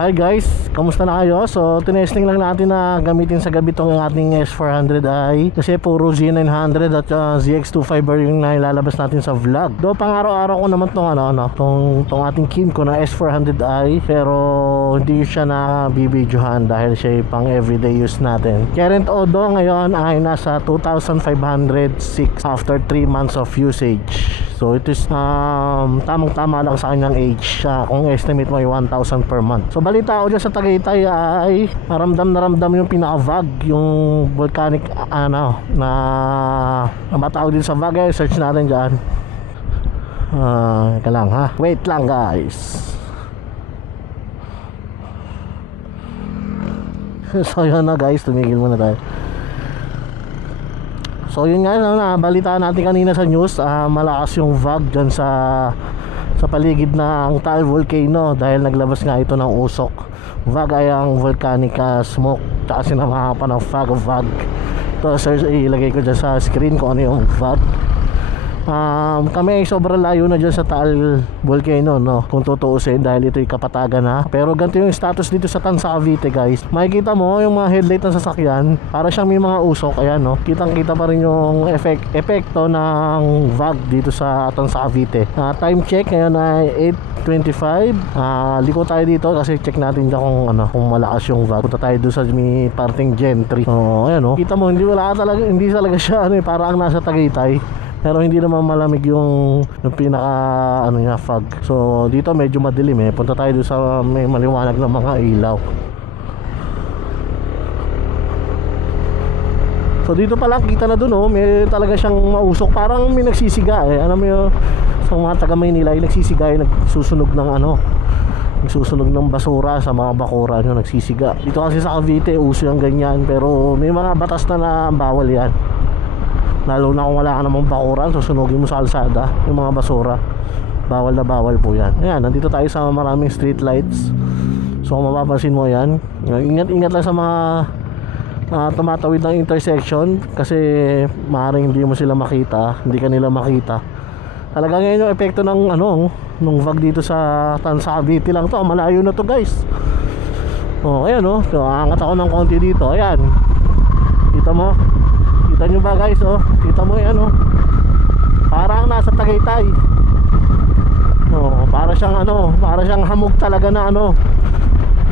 Hi guys, kamusta na kayo? So tinesting lang natin na gamitin sa gabi tong ating S400i kasi puro Z900 at ZX25 yung nailalabas natin sa vlog. Do pang araw-araw ko naman tong tong ating Kymco na S400i, pero hindi siya na bibidyohan dahil siya pang everyday use natin. Current odo ngayon ay nasa 2,506 after 3 months of usage. So it is tamang-tama lang sa kanyang age. Kung estimate mo ay 1,000 per month. So balita ko dyan sa Tagaytay ay maramdam na ramdam yung pinaka-VAG, yung volcanic na matawag din sa VAG. Search natin dyan. Ika lang ha. Wait lang guys. So yun na guys, tumigil muna tayo. So yun nga, nabalitaan natin kanina sa news, malakas yung VAG dyan sa paligid ng Taal Volcano dahil naglabas nga ito ng usok. VAG ay ang volcanic smoke, tsaka sinamahan pa ng fog of VAG. Ito sir, ilagay ko dyan sa screen kung ano yung VAG. Kami ay sobrang layo na dyan sa Taal Volcano, no? Kung tutuusin, dahil ito'y kapatagan na. Pero ganito yung status dito sa Tansa Cavite guys. Makikita mo yung mga headlight ng sasakyan, para siyang may mga usok. Ayan, no? Kitang kita pa rin yung epekto ng VAG dito sa Tansa Cavite. Time check ngayon ay 8:25. Liko tayo dito kasi check natin dyan kung malakas yung VAG. Punta tayo doon sa may parting Gentry. Ayan, no? Kita mo, hindi talaga siya parang nasa Tagaytay. Pero hindi naman malamig yung pinaka fog. So dito medyo madilim Punta tayo doon sa may maliwanag na mga ilaw. So dito pa lang kita na doon may talaga siyang mausok. Parang may nagsisiga Alam mo yung sa mga taga Maynila ay nagsisiga, nagsusunog ng nagsusunog ng basura sa mga bakuran nagsisiga. Dito kasi sa Cavite uso yung ganyan, pero may mga batas na bawal yan. Lalo na kung wala ka namang bakuran, susunugin mo sa kalsada yung mga basura. Bawal na bawal po yan. Ayan, nandito tayo sa maraming street lights. So kung mapapansin mo yan, ingat lang sa mga tumatawid ng intersection, kasi maaaring hindi mo sila makita, hindi ka nila makita. Talaga ngayon yung epekto ng nung VAG dito sa Tansa Cavite lang to. Malayo na to guys. Ayan so, aangat ako ng konti dito. Ayan, kita mo. Kita nyo ba guys kita mo yan parang nasa Tagaytay. Para siyang hamog talaga na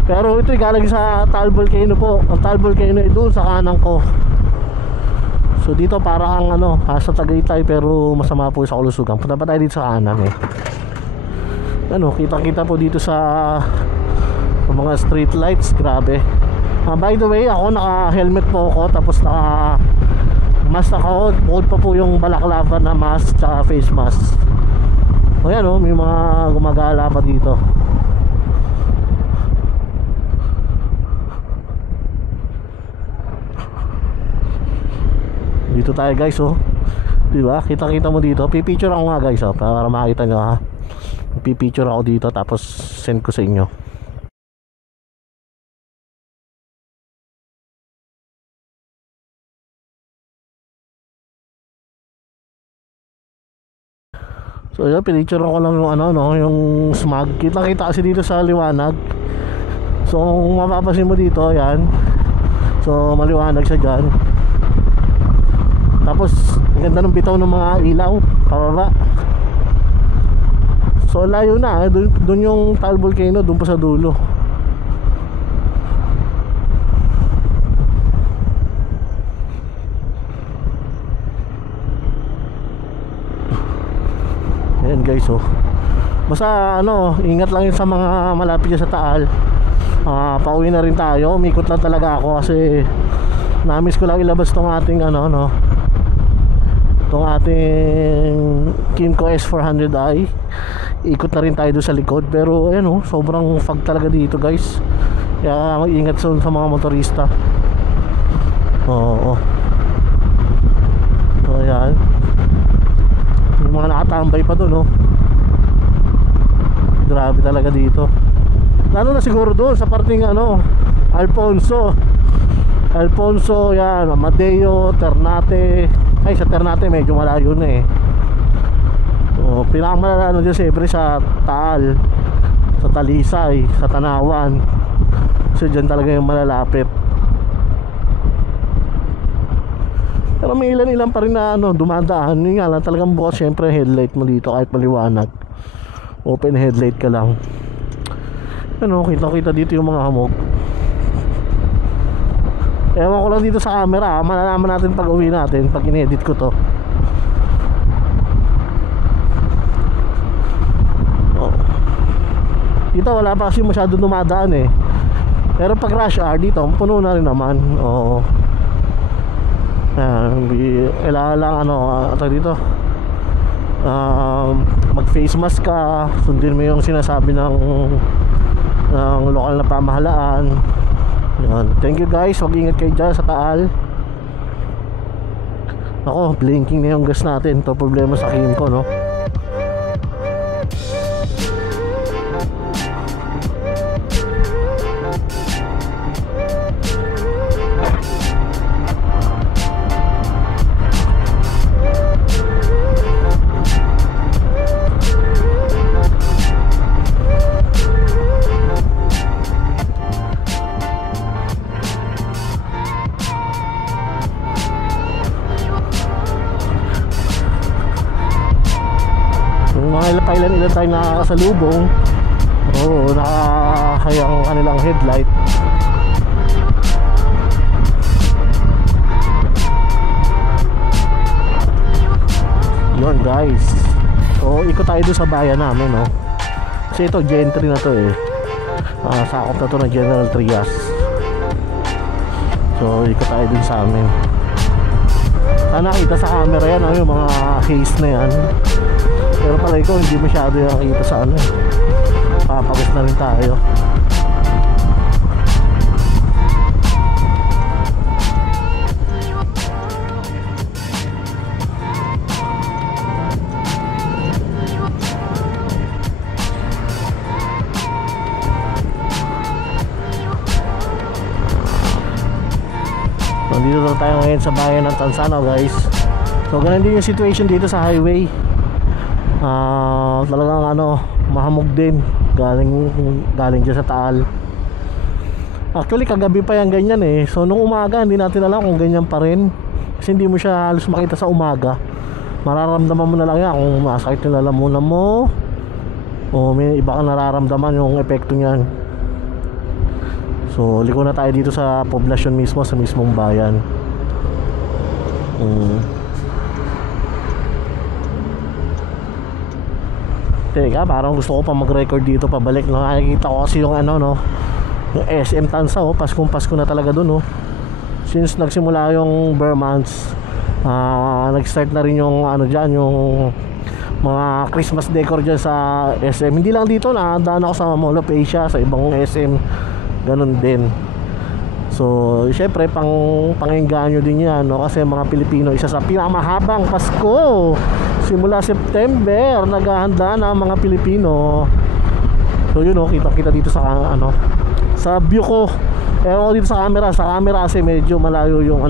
pero ito'y galing sa Taal Volcano po. Ang Taal Volcano ay doon sa kanan ko. So dito parang nasa Tagaytay pero masama po sa kalusugan. Punta pa tayo dito sa kanan kita po dito sa mga street lights. Grabe. By the way, ako naka helmet po ako, tapos naka mask ako, bukod pa po yung balaklava na mask tsaka face mask. Ayan may mga gumagala pa dito. Dito tayo guys diba? Kita mo dito. Pipicture ako nga guys para makita nyo ha. Pipicture ako dito tapos send ko sa inyo. So yun, pinicture ko lang yung yung smog. Kita kasi dito sa liwanag. So kung mapapansin mo dito, yan. So maliwanag siya dyan. Tapos ang ganda ng bitaw ng mga ilaw pababa. So layo na dun yung Taal Volcano, dun pa sa dulo. Ayan guys basta ingat lang yun sa mga malapit sa Taal. Pauwi na rin tayo. Umikot lang talaga ako kasi namiss ko lang ilabas tong ating tong ating Kymco S400i. Ikot na rin tayo doon sa likod, pero sobrang fog talaga dito guys. Kaya mag-ingat sa mga motorista. So ayan, yung mga nakatambay pa doon grabe talaga dito. Lalo na siguro doon sa parting Alfonso yan, Amadeo, Ternate. Ay sa Ternate medyo malayo na So pinakamalala dyan siyempre sa Taal. sa Talisay, sa Tanawan. So dyan talaga yung malalapit. Pero may ilan-ilan pa rin na dumadaan. Yun nga lang, talagang bukas syempre headlight mo dito kahit maliwanag. Open headlight ka lang. Kita-kita dito yung mga hamog. Ewan ko lang dito sa camera, malalaman natin pag uwi natin, pag in-edit ko to. Dito wala pa kasi masyado dumadaan eh. Pero pag rush hour dito, puno na rin naman. Oo. Kailangan lang dito, mag face mask ka, sundin mo yung sinasabi ng lokal na pamahalaan. Yan. Thank you guys, mag-ingat kayo dyan sa Taal. Ako, blinking na yung gas natin. Ito problema sa Kimco, no? Ilan tayo nakakasalubong. Oo, nakakayang kanilang headlight. Yun guys, so ikot tayo doon sa bayan namin, no? Kasi ito gentry na to eh. Sakop na to ng General Trias. So ikot tayo dun sa amin. Sana kita sa camera yan, yung mga haze na yan. Pero palagi ko hindi masyado yung nakita sa papagos na rin tayo. Nandito na tayo ngayon sa bayan ng Tansano guys. So ganun din yung situation dito sa highway. Talagang mahamog din galing dyan sa Taal. Actually kagabi pa yan ganyan eh. So nung umaga hindi natin alam kung ganyan pa rin, kasi hindi mo siya halos makita sa umaga. Mararamdaman mo na lang yan kung masakit yung lalamunan mo o may iba kang nararamdaman yung epekto niyan. So liko na tayo dito sa poblasyon mismo, sa mismong bayan. Teka, parang gusto ko pa mag-record dito pabalik. Nakikita ko kasi yung yung SM Tansa, Paskong Pasko na talaga dun, Since nagsimula yung Burr months, nag-start na rin yung dyan, yung mga Christmas decor dyan sa SM. Hindi lang dito, nadaan ako sa Mall of Asia, sa ibang SM, ganun din. So syempre pang-engganyo din yan, kasi mga Pilipino, isa sa pinakamahabang Pasko simula September, naghahanda na mga Pilipino. So yun, kita-kita dito sa sa view ko. Dito sa camera kasi medyo malayo yung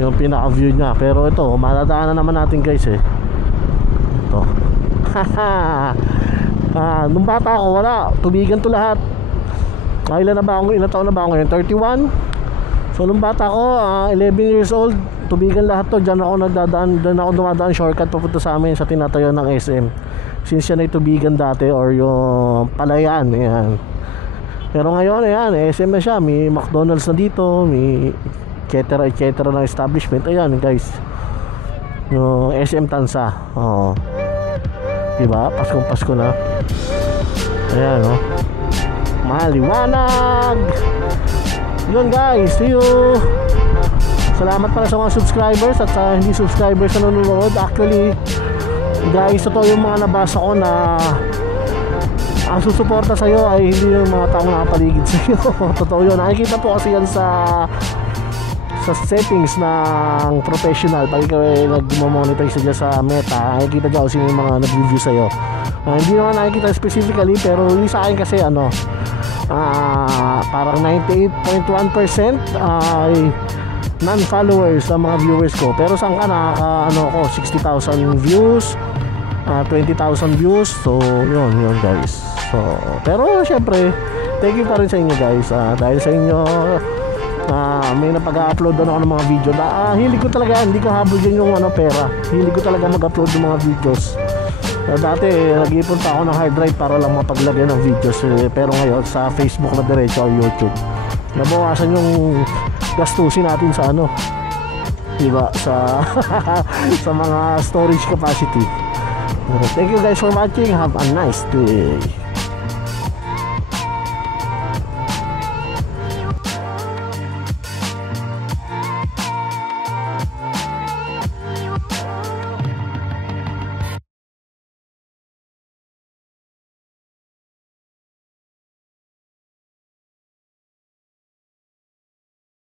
yung pinaka-view niya. Pero ito, madadaanan naman natin guys ito. Nung bata ako, wala, tubigan to lahat. Ilan taon na ba ako ngayon? 31. So nung bata ko, 11 years old, tubigan lahat to. Diyan ako dumadaan shortcut papunta sa amin sa tinatayo ng SM. Since yan ay tubigan dati, or yung Palayan, yan. Pero ngayon, SM na siya. May McDonald's na dito, may etc na establishment. Ayan guys, yung SM Tansa. Diba? Paskong Pasko na. Ayan, maliwanag. Yun guys, see you. Salamat pala sa mga subscribers at sa hindi subscribers na nanonood. Actually guys, ito yung mga nabasa ko na ang susuporta sa'yo ay hindi yung mga taong nakapaligid sa'yo. Totoo yun. Nakikita po kasi yan sa settings ng professional. Pag ikaw ay nag-monetize dyan sa Meta, nakikita dyan kung sino yung mga nag-review sa'yo. Hindi naman nakikita specifically, pero yung sa akin kasi parang 98.1% ay non-followers ang mga viewers ko. Pero saan ka ko 60,000 views, 20,000 views. So yun guys. So, pero syempre, thank you pa rin sa inyo guys. Dahil sa inyo, may napag-upload ako ng mga video na hilig ko talaga, hindi ko habol din yung pera. Hilig ko talaga mag-upload ng mga videos. Dati nag-ipon pa ako ng hard drive para lang mapaglagay ng videos, pero ngayon sa Facebook na diretso o YouTube, nabawasan yung gastusin natin sa diba, sa sa mga storage capacity. Thank you guys for watching. Have a nice day.